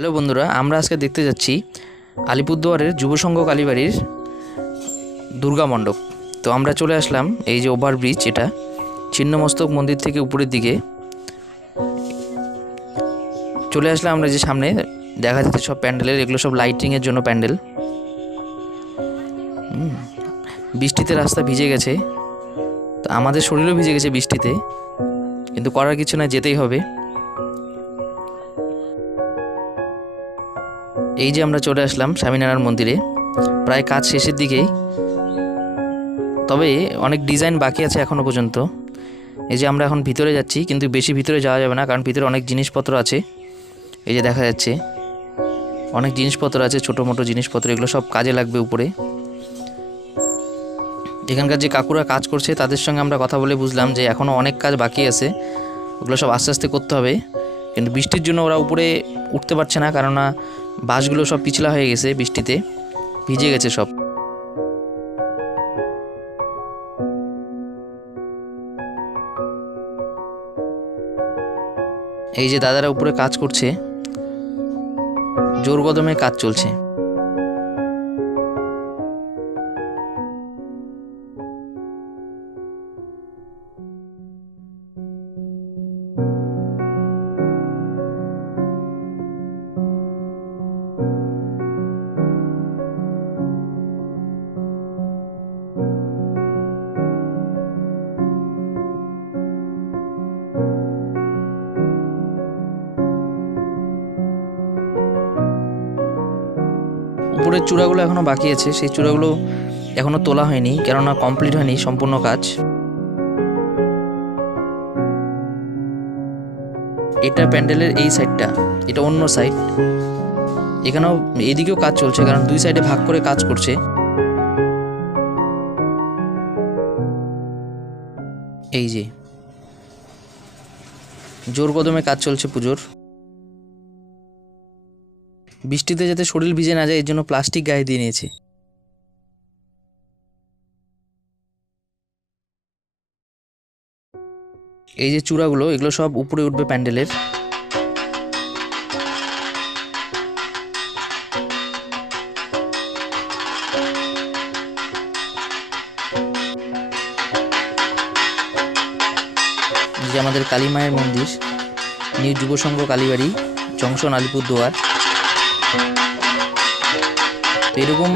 Hello বন্ধুরা, আমরা আজকে দেখতে যাচ্ছি আলিপুরদুয়ারের যুবসংঘ কালীবাড়ির দুর্গা মণ্ডপ। তো আমরা চলে আসলাম এই যে ওভারব্রিজ, এটা ছিন্নমস্তক মন্দির থেকে উপরের দিকে চলে আসলাম আমরা। যে সামনে দেখা যাচ্ছে সব প্যান্ডেলের, এগুলো সব লাইটিংয়ের জন্য প্যান্ডেল। বৃষ্টিতে রাস্তা ভিজে গেছে, তো আমাদের শরীরও ভিজে গেছে বৃষ্টিতে, কিন্তু করার কিছু না, যেতেই হবে। এই যে আমরা চলে আসলাম স্বামীনারায়ণ মন্দিরে, প্রায় কাজ শেষের দিকেই, তবে অনেক ডিজাইন বাকি আছে এখনও পর্যন্ত। এই যে আমরা এখন ভিতরে যাচ্ছি, কিন্তু বেশি ভিতরে যাওয়া যাবে না, কারণ ভিতরে অনেক জিনিসপত্র আছে। এই যে দেখা যাচ্ছে অনেক জিনিসপত্র আছে, ছোটো মোটো জিনিসপত্র, এগুলো সব কাজে লাগবে উপরে। এখানকার যে কাকুরা কাজ করছে তাদের সঙ্গে আমরা কথা বলে বুঝলাম যে এখনও অনেক কাজ বাকি আছে, ওগুলো সব আস্তে আস্তে করতে হবে। কিন্তু বৃষ্টির জন্য ওরা উপরে উঠতে পারছে না, কেননা বাঁশগুলো সব পিছলা হয়ে গেছে, বৃষ্টিতে ভিজে গেছে সব। এই যে দাদারা উপরে কাজ করছে, জোর কদমে কাজ চলছে। উপরের চূড়াগুলো এখনও বাকি আছে, সেই চূড়াগুলো এখনও তোলা হয়নি, কেননা কমপ্লিট হয়নি সম্পূর্ণ কাজ। এটা প্যান্ডেলের এই সাইডটা, এটা অন্য সাইড। এখানেও এদিকেও কাজ চলছে, কারণ দুই সাইডে ভাগ করে কাজ করছে। এই যে জোর কদমে কাজ চলছে পুজোর। বৃষ্টিতে যাতে শরীর ভিজে না যায়, এর জন্য প্লাস্টিক গায়ে দিয়ে নিয়েছে। এই যে চূড়াগুলো, এগুলো সব উপরে উঠবে প্যান্ডেলের। যে আমাদের কালী মায়ের মন্দির, নিউ যুবসংঘ কালীবাড়ি, জংশন, আলিপুরদুয়ার। তো এরকম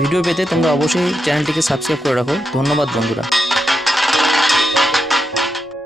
ভিডিও পেতে তোমরা অবশ্যই চ্যানেলটিকে সাবস্ক্রাইব করে রাখো। ধন্যবাদ বন্ধুরা।